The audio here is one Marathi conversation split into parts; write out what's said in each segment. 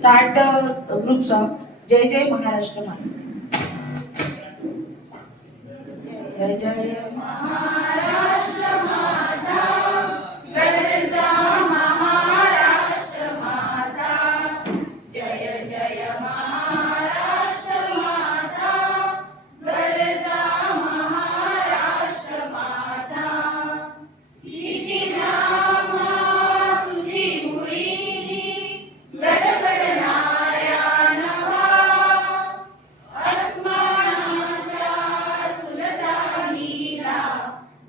स्टार्ट ग्रुप सॉन्ग जय जय महाराष्ट्र माता जय जय महाराष्ट्र.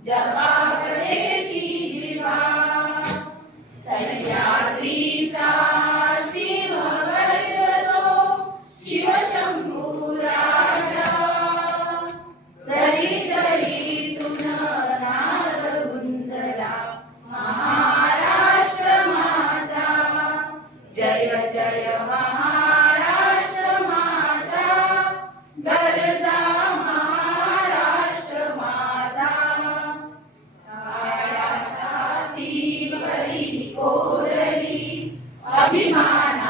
जबाब देती जिवा सह्याद्रीचा सिंह गर्जतो शिवशंभू राजा दरी दरीतून नाद गुंजला महाराष्ट्र माझा जय जय Be mine.